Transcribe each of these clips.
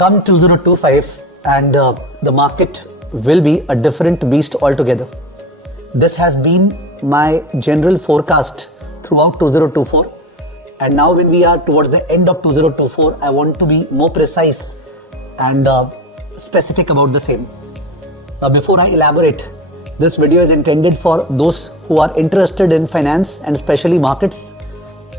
come 2025 and the market will be a different beast altogether. This has been my general forecast throughout 2024, and now when we are towards the end of 2024, I want to be more precise and specific about the same. Now, before I elaborate, this video is intended for those who are interested in finance and especially markets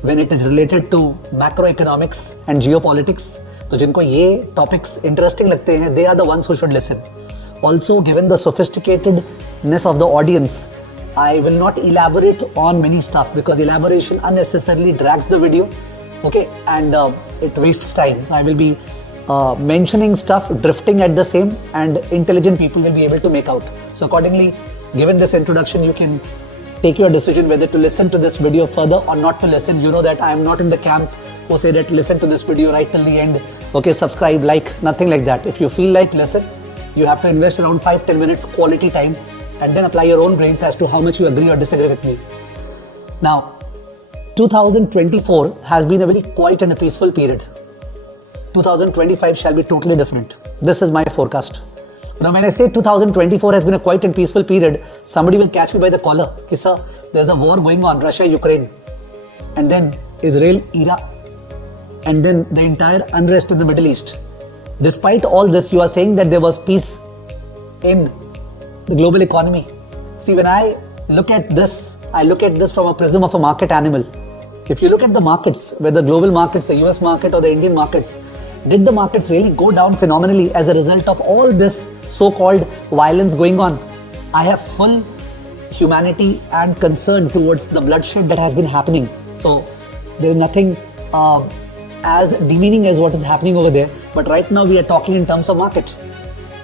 when it is related to macroeconomics and geopolitics. तो जिनको ये topics interesting लगते हैं, they are the ones who should listen. Also, given the sophisticatedness of the audience, I will not elaborate on many stuff because elaboration unnecessarily drags the video, okay, and it wastes time. I will be mentioning stuff, drifting at the same, and intelligent people will be able to make out. So accordingly, given this introduction, you can take your decision whether to listen to this video further or not to listen. You know that I am not in the camp who say that listen to this video right till the end, okay, subscribe, like, nothing like that. If you feel like listen, you have to invest around 5-10 minutes quality time and then apply your own brains as to how much you agree or disagree with me. Now, 2024 has been a very quiet and a peaceful period. 2025 shall be totally different. This is my forecast. Now, when I say 2024 has been a quiet and peaceful period, somebody will catch me by the collar. Sir, there's a war going on, Russia-Ukraine, and then Israel-Iraq, and then the entire unrest in the Middle East. Despite all this, you are saying that there was peace in the global economy. See, when I look at this, I look at this from a prism of a market animal. If you look at the markets, whether global markets, the US market or the Indian markets, did the markets really go down phenomenally as a result of all this so-called violence going on? I have full humanity and concern towards the bloodshed that has been happening. So there is nothing as demeaning as what is happening over there. But right now we are talking in terms of market.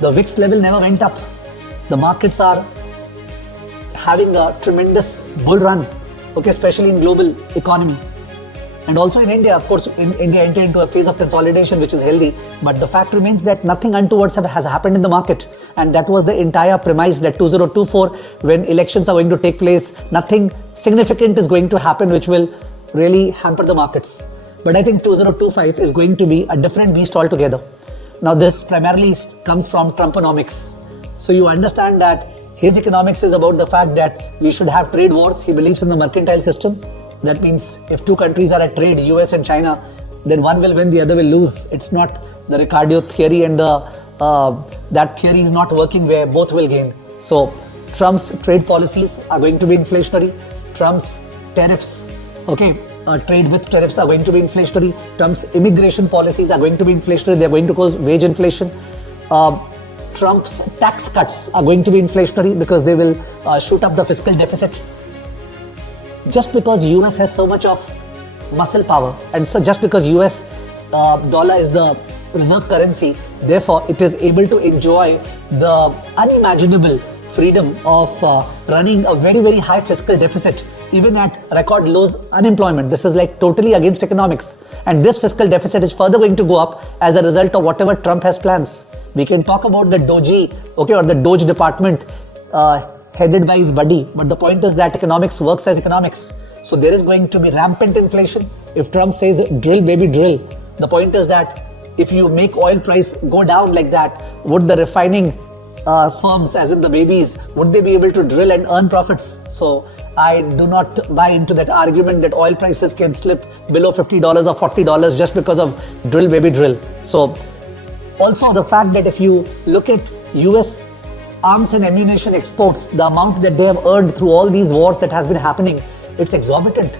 The VIX level never went up. The markets are having a tremendous bull run, okay, especially in global economy. And also in India, of course, in India entered into a phase of consolidation, which is healthy. But the fact remains that nothing untoward has happened in the market. And that was the entire premise that 2024, when elections are going to take place, nothing significant is going to happen, which will really hamper the markets. But I think 2025 is going to be a different beast altogether. Now, this primarily comes from Trumponomics. So you understand that his economics is about the fact that we should have trade wars. He believes in the mercantile system. That means if two countries are at trade, US and China, then one will win, the other will lose. It's not the Ricardo theory, and that theory is not working where both will gain. So Trump's trade policies are going to be inflationary. Trump's tariffs, okay, trade with tariffs are going to be inflationary. Trump's immigration policies are going to be inflationary. They're going to cause wage inflation. Trump's tax cuts are going to be inflationary because they will shoot up the fiscal deficit. Just because US has so much of muscle power, and so just because US dollar is the reserve currency, therefore it is able to enjoy the unimaginable freedom of running a very, very high fiscal deficit, even at record lows unemployment. This is like totally against economics. And this fiscal deficit is further going to go up as a result of whatever Trump has plans. We can talk about the Doge, okay, or the Doge department headed by his buddy. But the point is that economics works as economics. So there is going to be rampant inflation. If Trump says drill, baby, drill. The point is that if you make oil price go down like that, would the refining firms, as in the babies, would they be able to drill and earn profits? So I do not buy into that argument that oil prices can slip below $50 or $40 just because of drill, baby, drill. So also the fact that if you look at US arms and ammunition exports, the amount that they have earned through all these wars that has been happening, it's exorbitant.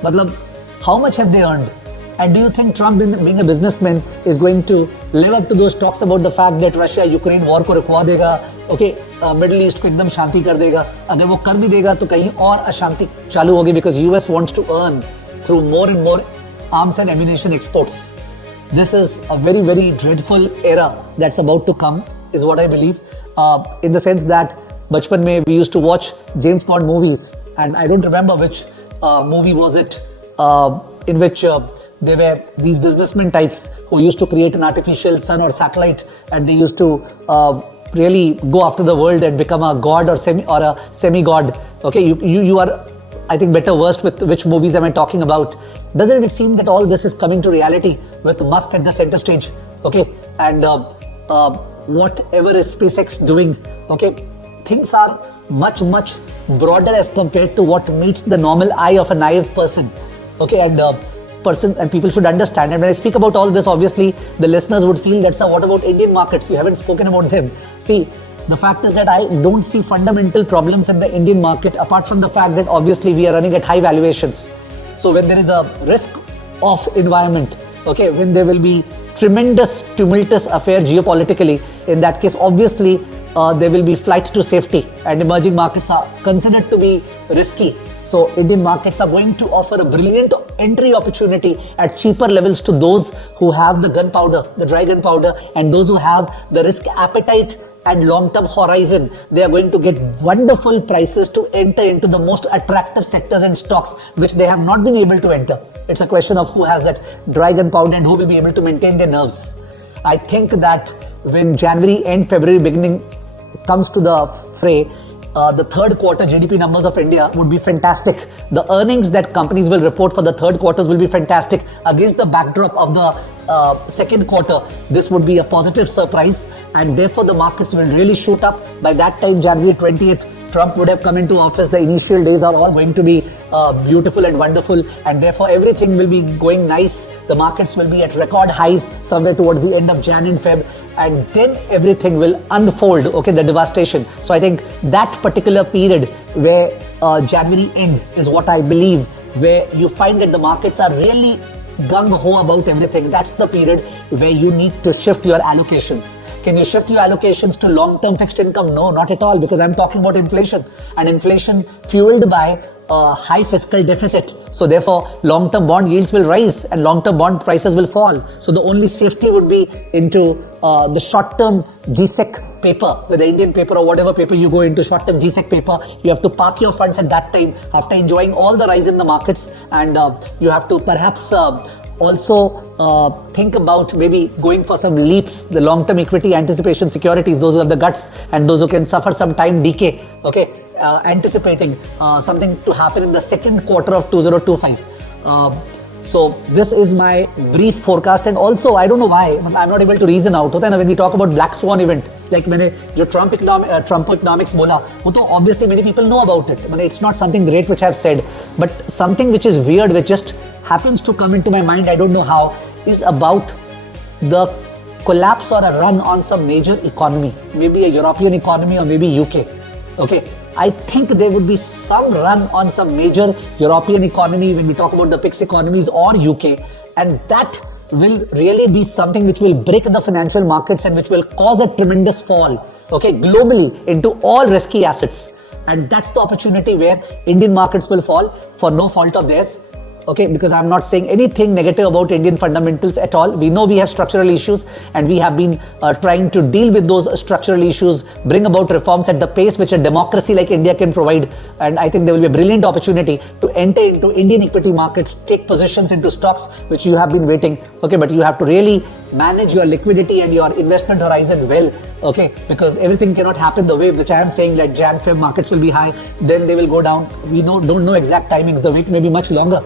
Matlab, how much have they earned? And do you think Trump, being a businessman, is going to live up to those talks about the fact that Russia-Ukraine war को रुकवा देगा, okay, Middle East को एकदम शांति कर देगा? अगर वो कर भी देगा तो कहीं और अशांति चालू होगी because US wants to earn through more and more arms and ammunition exports. This is a very, very dreadful era that's about to come, is what I believe. In the sense that बचपन में we used to watch James Bond movies, and I don't remember which movie was it in which there were these businessmen types who used to create an artificial sun or satellite, and they used to really go after the world and become a god or a semi-god. Okay, you are I think better versed with which movies am I talking about. Doesn't it seem that all this is coming to reality with Musk at the center stage? Okay, and whatever is SpaceX doing, okay, things are much broader as compared to what meets the normal eye of a naive person. Okay, and people should understand. And when I speak about all this, obviously the listeners would feel that, sir, what about Indian markets? You haven't spoken about them. See, the fact is that I don't see fundamental problems in the Indian market, apart from the fact that obviously we are running at high valuations. So when there is a risk of environment, okay, when there will be tremendous tumultuous affair geopolitically, in that case, obviously there will be flight to safety, and emerging markets are considered to be risky. So Indian markets are going to offer a brilliant entry opportunity at cheaper levels to those who have the gunpowder, the dry gunpowder, and those who have the risk appetite and long-term horizon. They are going to get wonderful prices to enter into the most attractive sectors and stocks which they have not been able to enter. It's a question of who has that dry gunpowder and who will be able to maintain their nerves. I think that when January and February beginning comes to the fray, the third quarter GDP numbers of India would be fantastic. The earnings that companies will report for the third quarters will be fantastic. Against the backdrop of the second quarter, this would be a positive surprise, and therefore the markets will really shoot up. By that time, January 20th, Trump would have come into office. The initial days are all going to be beautiful and wonderful, and therefore everything will be going nice. The markets will be at record highs somewhere towards the end of Jan and Feb, and then everything will unfold, okay, the devastation. So I think that particular period where January end is what I believe, where you find that the markets are really gung-ho about everything. That's the period where you need to shift your allocations. Can you shift your allocations to long-term fixed income? No, not at all, because I'm talking about inflation, and inflation fueled by high fiscal deficit. So therefore, long-term bond yields will rise and long-term bond prices will fall. So the only safety would be into the short-term GSEC paper, whether Indian paper or whatever paper you go into, short-term GSEC paper. You have to park your funds at that time after enjoying all the rise in the markets, and you have to perhaps also think about maybe going for some leaps, the long-term equity anticipation securities, those who have the guts and those who can suffer some time decay, okay, anticipating something to happen in the second quarter of 2025. So this is my brief forecast, and also I don't know why I'm not able to reason out. होता है ना, when we talk about black swan event, like मैंने जो Trumponomics बोला, वो तो obviously many people know about it. It's not something great which I've said, but something which is weird, which just happens to come into my mind, I don't know how, is about the collapse or a run on some major economy, maybe a European economy or maybe UK. Okay, I think there would be some run on some major European economy when we talk about the PIX economies or UK, and that will really be something which will break the financial markets and which will cause a tremendous fall, okay, globally into all risky assets. And that's the opportunity where Indian markets will fall for no fault of theirs. Okay, because I'm not saying anything negative about Indian fundamentals at all. We know we have structural issues, and we have been trying to deal with those structural issues, bring about reforms at the pace which a democracy like India can provide. And I think there will be a brilliant opportunity to enter into Indian equity markets, take positions into stocks which you have been waiting. Okay, but you have to really manage your liquidity and your investment horizon well. Okay, because everything cannot happen the way which I am saying, like Jan, Feb markets will be high, then they will go down. We don't know exact timings. The wait may be much longer.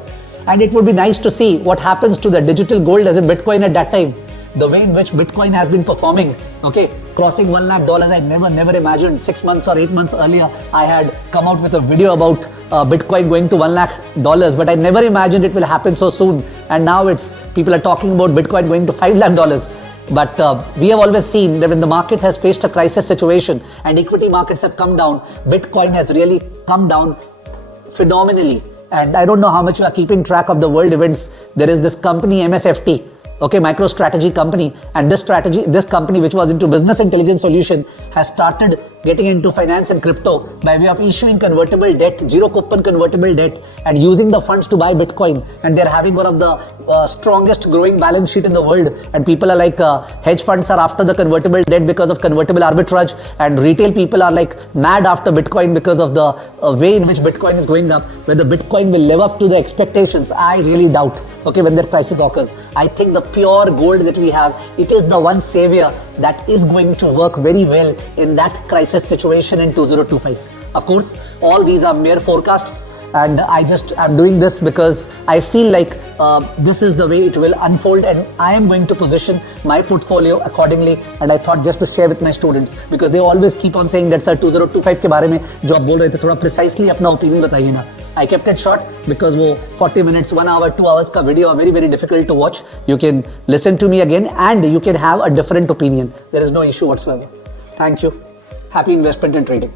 And it would be nice to see what happens to the digital gold as in Bitcoin at that time. The way in which Bitcoin has been performing, okay, crossing $1 lakh. I never imagined 6 months or 8 months earlier I had come out with a video about Bitcoin going to $1 lakh, but I never imagined it will happen so soon. And now people are talking about Bitcoin going to $5 lakh. But we have always seen that when the market has faced a crisis situation and equity markets have come down, Bitcoin has really come down phenomenally. And I don't know how much you are keeping track of the world events. There is this company MSFT, okay, MicroStrategy company, and this company which was into business intelligence solution has started getting into finance and crypto by way of issuing convertible debt, zero coupon convertible debt, and using the funds to buy Bitcoin. And they're having one of the strongest growing balance sheet in the world. And people are like, hedge funds are after the convertible debt because of convertible arbitrage, and retail people are like mad after Bitcoin because of the way in which Bitcoin is going up. Whether Bitcoin will live up to the expectations, I really doubt. Okay, when that crisis occurs, I think the pure gold that we have, it is the one savior that is going to work very well in that crisis situation in 2025. Of course, all these are mere forecasts, and I'm doing this because I feel like this is the way it will unfold, and I am going to position my portfolio accordingly. And I thought just to share with my students, because they always keep on saying that sir 2025 के बारे में जो आप बोल रहे थे थोड़ा precisely अपना opinion बताइए ना. I kept it short because वो 40 minutes, 1 hour, 2 hours का video very very difficult to watch. You can listen to me again and you can have a different opinion. There is no issue whatsoever. Thank you. Happy investment and trading.